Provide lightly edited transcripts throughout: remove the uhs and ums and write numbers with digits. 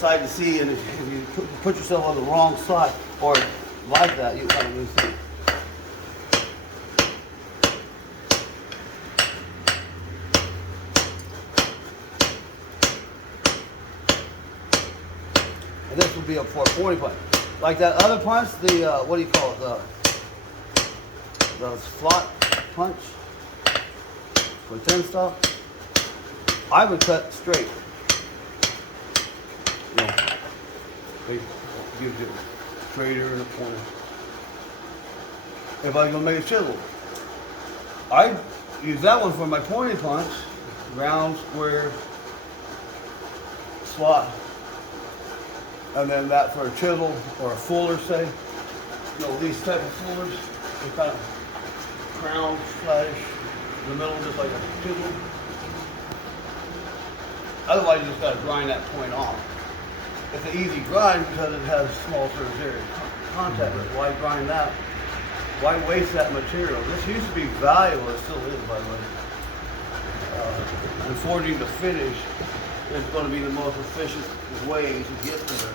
side to see, and if you put yourself on the wrong side or like that, you kind of lose it. And this would be a 440 punch. Like that other punch, the what do you call it? The slot punch for 10 stop. I would cut straight. You know, they give it straighter in the corner. If I'm gonna make a chisel, I use that one for my pointed punch, round, square, slot. And then that for a chisel or a fuller, say. You know, these type of fullers, they kind of crown, flattish, in the middle just like a chisel. Otherwise, you just got to grind that point off. It's an easy grind because it has small surface area contact with it. Why grind that? Why waste that material? This used to be valuable, it still is, by the way. And forging to finish is going to be the most efficient way to get there.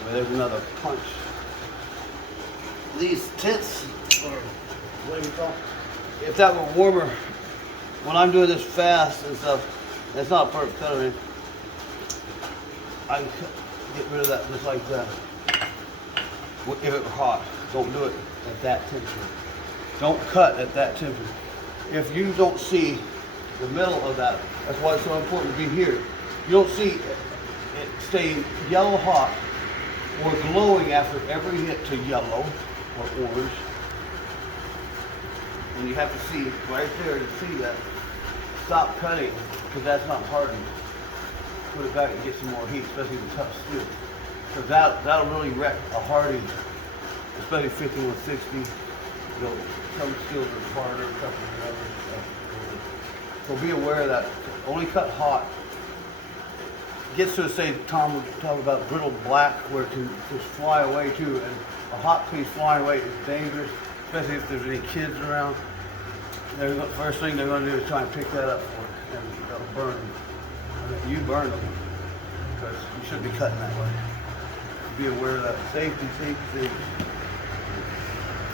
So, there's another punch. These tits, or what do you call it? If that were warmer, when I'm doing this fast and stuff, it's not perfect cut. I mean, I can get rid of that just like that. If it were hot, don't do it at that temperature. Don't cut at that temperature. If you don't see the middle of that, that's why it's so important to be here. You don't see it staying yellow hot or glowing after every hit to yellow or orange. And you have to see right there to see that. Stop cutting because that's not hardened. Put it back and get some more heat, especially the tough steel. Because that'll really wreck a harding, especially 5160. You know, some steels are harder, tougher than others. So be aware of that. Only cut hot. Gets to say Tom would talk about brittle black where it can just fly away too, and a hot piece flying away is dangerous, especially if there's any kids around. The first thing they're going to do is try and pick that up for it, and they'll burn them. And you burn them because you shouldn't be cutting that way. Be aware of that. Safety, safety, safety.